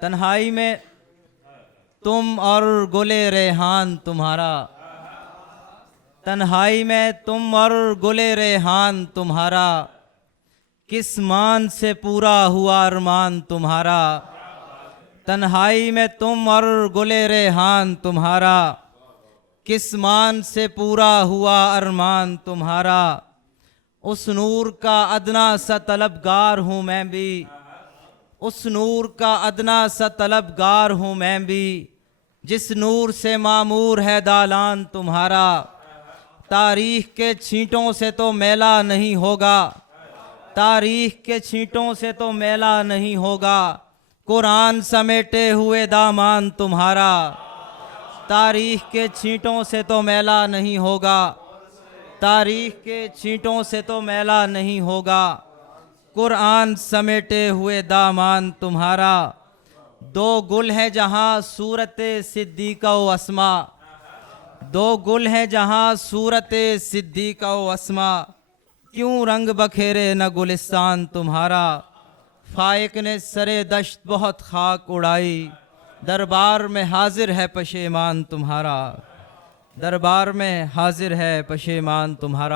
तन्हाई में तुम और गुले रेहान तुम्हारा, तन्हाई में तुम और गुले रेहान तुम्हारा, किस मान से पूरा हुआ अरमान तुम्हारा। तन्हाई में तुम और गुले रेहान तुम्हारा, किस मान से पूरा हुआ अरमान तुम्हारा। उस नूर का अदना सा तलबगार हूँ मैं भी, उस नूर का अदना सा तलबगार हूँ मैं भी, जिस नूर से मामूर है दालान तुम्हारा। तारीख के छींटों से तो मैला नहीं होगा, तारीख के छींटों से तो मैला नहीं होगा, कुरान समेटे हुए दामान तुम्हारा। तारीख के छींटों से तो मैला नहीं होगा, तारीख के छींटों से तो मैला नहीं होगा, कुरान समेटे हुए दामान तुम्हारा। दो गुल है जहाँ सूरत सिद्दीक़ा व अस्मा, दो गुल है जहाँ सूरत सिद्दीक़ा व अस्मा, क्यों रंग बखेरे न गुलिस्तान तुम्हारा। फाइक ने सरे दश्त बहुत खाक उड़ाई, दरबार में हाजिर है पशेमान तुम्हारा, दरबार में हाजिर है पशेमान तुम्हारा।